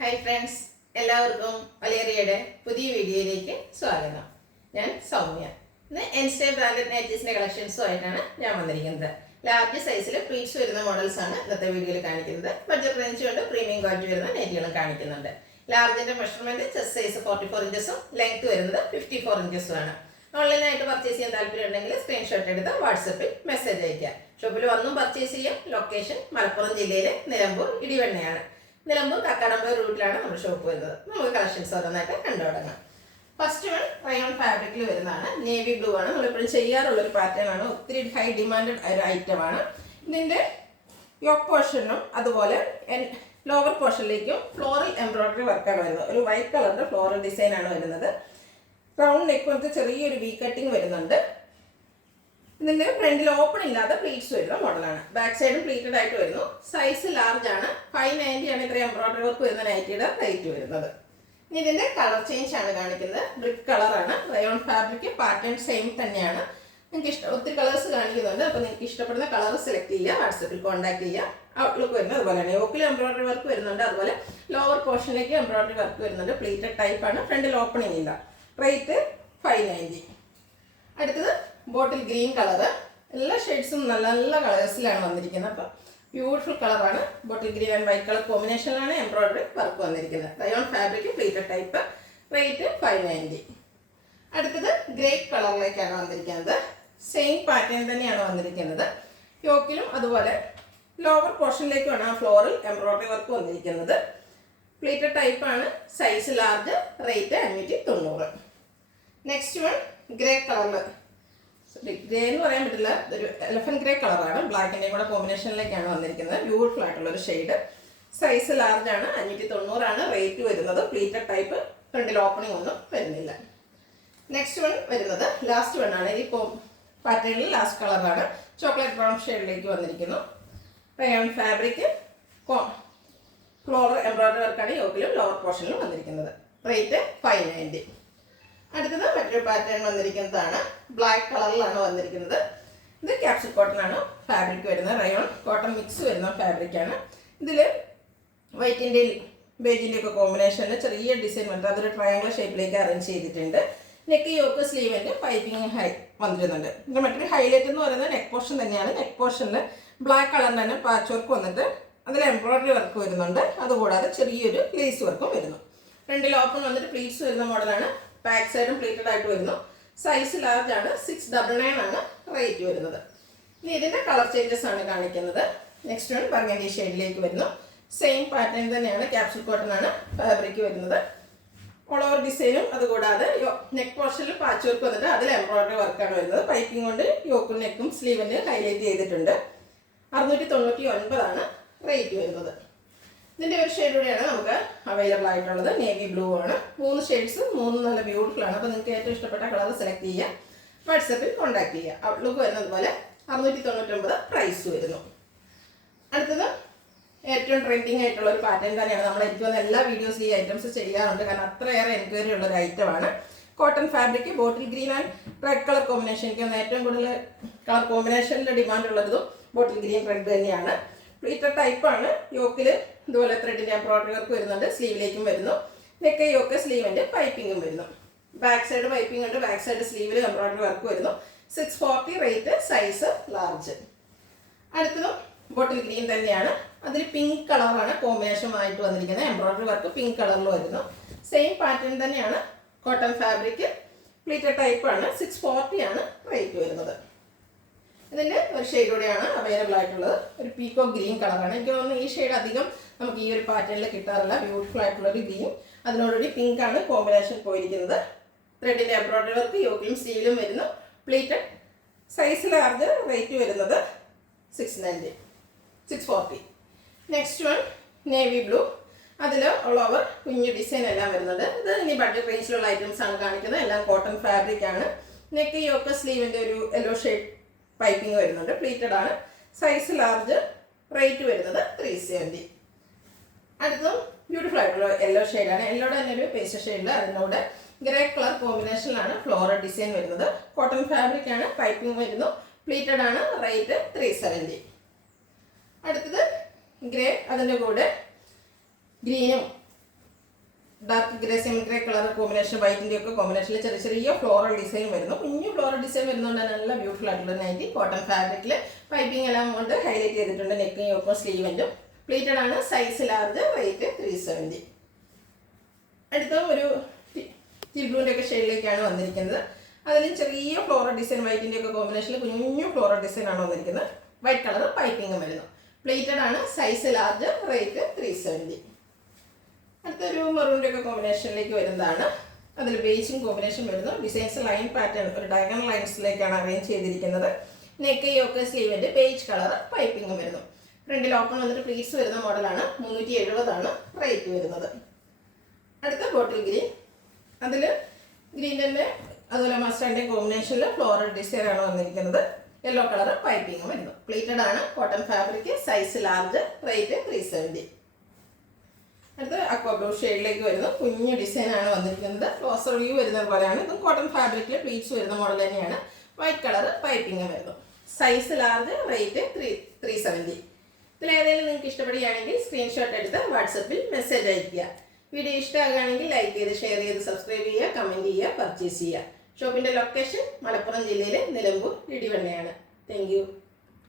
Hi friends, എല്ലാവർക്കും വലേറിയയുടെ പുതിയ വീഡിയോയിലേക്ക് സ്വാഗതം. ഞാൻ സൗമ്യ. ഇന്ന് എൻസ്റ്റേ ബ്രാൻഡഡ് നൈറ്റീസിന്റെ കളക്ഷൻസുമായിട്ടാണ് ഞാൻ വന്നിരിക്കുന്നത്. ലാർജ് സൈസിൽ പ്ലീറ്റ്സ് വരുന്ന മോഡൽസ് ആണ് ഇന്നത്തെ വീഡിയോയിൽ കാണിക്കുന്നത്. ബഡ്ജറ്റ് റേഞ്ച് കൊണ്ട് പ്രീമിയം ക്വാളിറ്റി വരുന്ന നൈറ്റികളും കാണിക്കുന്നുണ്ട്. ലാർജിന്റെ മെഷർമെന്റ് ചെസ്റ്റ് സൈസ് 44 ഇഞ്ചസും ലെങ്ത് വരുന്നത് 54 ഇഞ്ചസും ആണ്. ഓൺലൈനായിട്ട് പർച്ചേസ് ചെയ്യാൻ താല്പര്യം ഉണ്ടെങ്കിൽ സ്ക്രീൻഷോട്ട് എടുത്ത് വാട്സപ്പിൽ മെസ്സേജ് അയക്കുക. ഷോപ്പിൽ വന്നും പർച്ചേസ് ചെയ്യാം. ലൊക്കേഷൻ മലപ്പുറം ജില്ലയിലെ നിലമ്പൂർ ഇടിവണ്ണയാണ്. നിലമ്പൂർ കക്കാടമ്പ റൂട്ടിലാണ് നമ്മുടെ ഷോപ്പ് വരുന്നത്. നമുക്ക് കളക്ഷൻസ് ഓരോന്നായിട്ട് കണ്ടു തുടങ്ങാം. ഫസ്റ്റ് വൺ റയോൺ ഫാബ്രിക്കിൽ വരുന്നതാണ്. നേവി ബ്ലൂ ആണ്. നമ്മളിപ്പോഴും ചെയ്യാറുള്ളൊരു പാറ്റേൺ ആണ്. ഒത്തിരി ഹൈ ഡിമാൻഡഡ് ഒരു ഐറ്റം ആണ്. ഇതിൻ്റെ യോക്ക് പോർഷനും അതുപോലെ ലോവർ പോർഷനിലേക്കും ഫ്ലോറൽ എംബ്രോയിഡറി വർക്കാണ് വരുന്നത്. ഒരു വൈറ്റ് കളറിൻ്റെ ഫ്ലോറൽ ഡിസൈൻ ആണ് വരുന്നത്. റൗണ്ട് നെക്ക് വന്നിട്ട് ചെറിയൊരു വി കട്ടിങ് വരുന്നുണ്ട്. ഇതിൻ്റെ ഫ്രണ്ടിൽ ഓപ്പൺ ഇല്ലാത്ത പ്ലീറ്റ്സ് വരുന്ന മോഡലാണ്. ബാക്ക് സൈഡും പ്ലീറ്റഡ് ആയിട്ട് വരുന്നു. സൈസ് ലാർജ് ആണ്. 590 ആണ് ഇത്ര എംബ്രോയിഡറി വർക്ക് വരുന്ന നൈറ്റിയുടെ റേറ്റ് വരുന്നത്. ഇനി ഇതിൻ്റെ കളർ ചേഞ്ച് ആണ് കാണിക്കുന്നത്. ബ്രിക്ക് കളറാണ്. റയോൺ ഫാബ്രിക് പാറ്റേൺ സെയിം തന്നെയാണ്. നിങ്ങൾക്ക് ഒത്തിരി കളേഴ്സ് കാണിക്കുന്നുണ്ട്. അപ്പോൾ നിങ്ങൾക്ക് ഇഷ്ടപ്പെടുന്ന കളർ സെലക്ട് ചെയ്യുക. വാട്സപ്പിൽ കോൺടാക്ട് ചെയ്യുക. ഔട്ട്ലുക്ക് വരുന്നത് അതുപോലെ തന്നെ യോക്കിൽ എംബ്രോയിഡറി വർക്ക് വരുന്നുണ്ട്. അതുപോലെ ലോവർ പോർഷനിലേക്ക് എംബ്രോയിഡറി വർക്ക് വരുന്നുണ്ട്. പ്ലീറ്റഡ് ടൈപ്പാണ്. ഫ്രണ്ടിൽ ഓപ്പണിംഗ് ഇല്ല. റേറ്റ് 590. അടുത്തത് ബോട്ടിൽ ഗ്രീൻ കളറ്. എല്ലാ ഷെയ്ഡ്സും നല്ല നല്ല കളേഴ്സിലാണ് വന്നിരിക്കുന്നത്. അപ്പോൾ ബ്യൂട്ടിഫുൾ കളറാണ്. Bottle green and white colour കോമ്പിനേഷനിലാണ് എംബ്രോയിഡറി വർക്ക് വന്നിരിക്കുന്നത്. Rayon fabric pleated type. Rate 590. അടുത്തത് ഗ്രേപ്പ് കളറിലേക്കാണ് വന്നിരിക്കുന്നത്. സെയിം പാറ്റേൺ തന്നെയാണ് വന്നിരിക്കുന്നത്. യോക്കിലും അതുപോലെ ലോവർ പോർഷനിലേക്കുമാണ് ആ ഫ്ലോറൽ എംബ്രോയിഡറി വർക്ക് വന്നിരിക്കുന്നത്. പ്ലീറ്റഡ് ടൈപ്പാണ്. Size large. Rate 590. Next one gray കളറിൽ, ഗ്രേ എന്ന് പറയാൻ പറ്റില്ല, ഒരു എലഫന്റ് ഗ്രേ കളറാണ്. ബ്ലാക്കിൻ്റെയും കൂടെ കോമ്പിനേഷനിലേക്കാണ് വന്നിരിക്കുന്നത്. ബ്യൂട്ടിഫുൾ ആയിട്ടുള്ളൊരു ഷെയ്ഡ്. സൈസ് ലാർജ് ആണ്. 590 ആണ് റേറ്റ് വരുന്നത്. Pleated type. ഫ്രണ്ടിൽ ഓപ്പണിംഗ് ഒന്നും വരുന്നില്ല. നെക്സ്റ്റ് വൺ വരുന്നത് ലാസ്റ്റ് വൺ ആണ്. ഈ പാറ്റേണിൽ ലാസ്റ്റ് കളറാണ്. ചോക്ലേറ്റ് ബ്രൗൺ ഷെയ്ഡിലേക്ക് വന്നിരിക്കുന്നു. റയോൺ ഫാബ്രിക് ഫ്ലോറൽ എംബ്രോയിഡറി വർക്കാണ് യോക്കിലും ലോവർ പോർഷനിലും വന്നിരിക്കുന്നത്. റേറ്റ് 590. അടുത്തത് മറ്റൊരു പാറ്റേൺ വന്നിരിക്കുന്നതാണ്. ബ്ലാക്ക് കളറിലാണ് വന്നിരിക്കുന്നത്. ഇത് ക്യാപ്സിൽ കോട്ടൺ ആണ് ഫാബ്രിക് വരുന്നത്. റയോൺ കോട്ടൺ മിക്സ് വരുന്ന ഫാബ്രിക്കാണ്. ഇതിൽ വൈറ്റിൻ്റെയും ബേജിൻ്റെ ഒക്കെ കോമ്പിനേഷനിൽ ചെറിയ ഡിസൈൻ വന്നിട്ട് അതൊരു ട്രയാങ്കിൾ ഷേപ്പിലേക്ക് അറേഞ്ച് ചെയ്തിട്ടുണ്ട്. നെക്ക് യോക്ക് സ്ലീവിൻ്റെ പൈപ്പിംഗ് വന്നിരുന്നുണ്ട്. പിന്നെ മറ്റൊരു ഹൈലൈറ്റ് എന്ന് പറയുന്നത് നെക്ക് പോർഷൻ തന്നെയാണ്. നെക്ക് പോർഷനിൽ ബ്ലാക്ക് കളറിന് തന്നെ പാച്ച് വർക്ക് വന്നിട്ട് അതിൽ എംബ്രോയിഡറി വർക്ക് വരുന്നുണ്ട്. അതുകൂടാതെ ചെറിയൊരു ലേസ് വർക്കും വരുന്നു. ഫ്രണ്ടിൽ ഓപ്പൺ വന്നിട്ട് പ്ലീറ്റ്സ് വരുന്ന മോഡലാണ്. ബാക്ക് സൈഡും പ്ലീറ്റഡ് ആയിട്ട് വരുന്നു. സൈസ് ലാർജ് ആണ്. 699 ആണ് റേറ്റ് വരുന്നത്. ഇനി ഇതിൻ്റെ കളർ ചേഞ്ചസ് ആണ് കാണിക്കുന്നത്. നെക്സ്റ്റ് വൺ ബർഗൻഡി ഷെയ്ഡിലേക്ക് വരുന്നു. സെയിം പാറ്റേൺ തന്നെയാണ്. ക്യാപ്സിൽ കോട്ടൺ ആണ് ഫാബ്രിക് വരുന്നത്. ഓൾ ഓവർ ഡിസൈനും അതുകൂടാതെ നെക്ക് പോർഷനിൽ പാച്ച് വർക്ക് വന്നിട്ട് അതിൽ എംബ്രോയിഡറി വർക്കാണ് വരുന്നത്. പൈപ്പിംഗ് കൊണ്ട് യോക്കും നെക്കും സ്ലീവിന് ഹൈലൈറ്റ് ചെയ്തിട്ടുണ്ട്. 699 ആണ് റേറ്റ് വരുന്നത്. ഇതിൻ്റെ ഒരു ഷെയ്ഡ് കൂടെയാണ് നമുക്ക് അവൈലബിൾ ആയിട്ടുള്ളത്. നേവി ബ്ലൂ ആണ്. 3 ഷെയ്ഡ്സ്, 3 നല്ല ബ്യൂട്ടിഫുൾ ആണ്. അപ്പോൾ നിങ്ങൾക്ക് ഏറ്റവും ഇഷ്ടപ്പെട്ട കളർ സെലക്ട് ചെയ്യുക. വാട്സപ്പിൽ കോൺടാക്ട് ചെയ്യുക. ഔട്ട്ലുക്ക് വരുന്നത് പോലെ 699 പ്രൈസ് വരുന്നു. അടുത്തത് ഏറ്റവും ട്രെൻഡിങ് ആയിട്ടുള്ള ഒരു പാറ്റേൺ തന്നെയാണ്. നമ്മൾ എനിക്ക് വന്ന എല്ലാ വീഡിയോസിലും ഈ ഐറ്റംസ് ചെയ്യാറുണ്ട്. കാരണം അത്രയേറെ എൻക്വയറി ഉള്ള ഒരു ഐറ്റമാണ്. Cotton fabric bottle green and red colour combination. എനിക്ക് വന്ന ഏറ്റവും കൂടുതൽ കളർ കോമ്പിനേഷനിൽ ഡിമാൻഡ് ഉള്ളതും ബോട്ടിൽ ഗ്രീൻ റെഡ് തന്നെയാണ്. പ്ലീറ്റഡ് ടൈപ്പാണ്. യോക്കിൽ ഇതുപോലെ ത്രെഡിൻ്റെ എംബ്രോയിഡറി വർക്ക് വരുന്നുണ്ട്. സ്ലീവിലേക്കും വരുന്നു. നെക്ക് യോക്ക് സ്ലീവിൻ്റെ പൈപ്പിങ്ങും വരുന്നു. ബാക്ക് സൈഡ് പൈപ്പിംഗ് ഉണ്ട്. ബാക്ക് സൈഡ് സ്ലീവിൽ എംബ്രോയിഡറി വർക്ക് വരുന്നു. 640 റേറ്റ്. Size large. അടുത്തതും ബോട്ടിൽ ഗ്രീൻ തന്നെയാണ്. അതിൽ പിങ്ക് കളറാണ് കോമ്പിനേഷൻ ആയിട്ട് വന്നിരിക്കുന്നത്. എംബ്രോയിഡറി വർക്ക് പിങ്ക് കളറിൽ വരുന്നു. സെയിം പാറ്റേൺ തന്നെയാണ്. കോട്ടൺ ഫാബ്രിക് പ്ലീറ്റഡ് ടൈപ്പാണ്. 640 ആണ് റേറ്റ് വരുന്നത്. ഇതിൻ്റെ ഒരു ഷെയ്ഡ് കൂടെയാണ് അവൈലബിൾ ആയിട്ടുള്ളത്. ഒരു പീക്കോ ഗ്രീൻ കളറാണ്. എനിക്ക് തോന്നുന്നു ഈ ഷെയ്ഡ് അധികം നമുക്ക് ഈ ഒരു പാറ്റേണിൽ കിട്ടാറില്ല. ബ്യൂട്ടിഫുൾ ആയിട്ടുള്ളൊരു ഗ്രീൻ. അതിനോടൊരു പിങ്ക് ആണ് കോമ്പിനേഷൻ പോയിരിക്കുന്നത്. ത്രെഡിൻ്റെ എംബ്രോയിഡറി വർക്ക് യോക്കിലും സ്റ്റീലും വരുന്നു. പ്ലീറ്റഡ്. Size large. റേറ്റ് വരുന്നത് 640. Next one navy blue. അതിൽ ഓൾ ഓവർ കുഞ്ഞു ഡിസൈൻ എല്ലാം വരുന്നുണ്ട്. ഇത് ഇനി ബഡ്ജറ്റ് റേഞ്ചിലുള്ള ഐറ്റംസ് ആണ് കാണിക്കുന്നത്. എല്ലാം കോട്ടൺ ഫാബ്രിക് ആണ്. നെക്ക് യോക്ക് സ്ലീവിൻ്റെ ഒരു യെല്ലോ ഷെയ്ഡ് പൈപ്പിംഗ് വരുന്നുണ്ട്. പ്ലീറ്റഡ് ആണ്. Size large. റേറ്റ് വരുന്നത് 370. അടുത്തതും ബ്യൂട്ടിഫുൾ ആയിട്ടുള്ള യെല്ലോ ഷെയ്ഡാണ്. യെല്ലോയുടെ തന്നെ ഒരു പേസ്റ്റ് ഷെയ്ഡിൽ അതിനോട് ഗ്രേ കളർ കോമ്പിനേഷനിലാണ് ഫ്ലോറൽ ഡിസൈൻ വരുന്നത്. കോട്ടൺ ഫാബ്രിക് ആണ്. പൈപ്പിംഗ് വരുന്നു. പ്ലീറ്റഡ് ആണ്. റേറ്റ് 370. അടുത്തത് ഗ്രേ. അതിൻ്റെ കൂടെ ഗ്രീനും dark grey semi grey colour combination വൈറ്റിൻ്റെ ഒക്കെ കോമ്പിനേഷനിൽ ചെറിയ ചെറിയ ഫ്ലോറൽ ഡിസൈൻ വരുന്നു. കുഞ്ഞു ഫ്ലോറൽ ഡിസൈൻ വരുന്നതുകൊണ്ട് നല്ല ബ്യൂട്ടിഫുൾ ആയിട്ടുള്ള നൈറ്റി. കോട്ടൺ ഫാബ്രിക്കിൽ പൈപ്പിംഗ് എല്ലാം കൊണ്ട് ഹൈലൈറ്റ് ചെയ്തിട്ടുണ്ട്. നെക്കും യോക്കും സ്ലീവൻറ്റും പ്ലീറ്റഡ് ആണ്. Size large, rate 370. അടുത്ത ഒരു ബ്ലൂവിൻ്റെ ഒക്കെ ഷെയ്ഡിലേക്കാണ് വന്നിരിക്കുന്നത്. അതിലും ചെറിയ ഫ്ലോറൽ ഡിസൈൻ വൈറ്റിൻ്റെ ഒക്കെ കോമ്പിനേഷനിൽ കുഞ്ഞു ഫ്ലോറൽ ഡിസൈൻ ആണ് വന്നിരിക്കുന്നത്. വൈറ്റ് കളർ പൈപ്പിംഗും വരുന്നു. പ്ലേറ്റഡ് ആണ്. Size large, rate 370. അടുത്തൊരു മെറൂണിൻ്റെ ഒക്കെ കോമ്പിനേഷനിലേക്ക് വരുന്നതാണ്. അതിൽ ബേസും കോമ്പിനേഷൻ വരുന്നു. ഡിസൈൻസ് ലൈൻ പാറ്റേൺ ഒരു ഡയഗണൽ ലൈൻസിലേക്കാണ് അറേഞ്ച് ചെയ്തിരിക്കുന്നത്. നെക്ക് യോക്ക് സ്ലീവിൻ്റെ ബേജ് കളർ പൈപ്പിംഗും വരുന്നു. ഫ്രണ്ടിൽ ഓപ്പൺ വന്നിട്ട് പ്ലീറ്റ്സ് വരുന്ന മോഡലാണ്. 370 ആണ് റേറ്റ് വരുന്നത്. അടുത്ത ബോട്ടിൽ ഗ്രീൻ. അതിൽ ഗ്രീൻ തന്നെ അതുപോലെ മസ്റ്റാർഡിൻ്റെ കോമ്പിനേഷനിൽ ഫ്ലോറൽ ഡിസൈൻ ആണ് വന്നിരിക്കുന്നത്. യെല്ലോ കളർ പൈപ്പിംഗും വരുന്നു. പ്ലീറ്റഡ് ആണ്. Cotton fabric. Size large, rate 370. അടുത്ത് അക്വാ ബ്ലൂ ഷെയ്ഡിലേക്ക് വരുന്നു. കുഞ്ഞു ഡിസൈൻ ആണ് വന്നിരിക്കുന്നത്. ക്ലോസർ വ്യൂ വരുന്നത് പോലെയാണ്. ഇതും കോട്ടൺ ഫാബ്രിക്കിൽ പ്ലീറ്റ്സ് വരുന്ന മോഡൽ തന്നെയാണ്. വൈറ്റ് കളർ പൈപ്പിംഗും വരുന്നു. Size large, rate 370. ഇതിലേതെങ്കിലും നിങ്ങൾക്ക് ഇഷ്ടപ്പെടുകയാണെങ്കിൽ സ്ക്രീൻഷോട്ട് എടുത്ത് വാട്സപ്പിൽ മെസ്സേജ് അയയ്ക്കുക. വീഡിയോ ഇഷ്ടമാകുകയാണെങ്കിൽ ലൈക്ക് ചെയ്ത്, ഷെയർ ചെയ്ത്, സബ്സ്ക്രൈബ് ചെയ്യുക, കമൻറ്റ് ചെയ്യുക, പർച്ചേസ് ചെയ്യുക. ഷോപ്പിൻ്റെ ലൊക്കേഷൻ മലപ്പുറം ജില്ലയിലെ നിലമ്പൂർ ഇടിവണ്ണയാണ്. Thank you.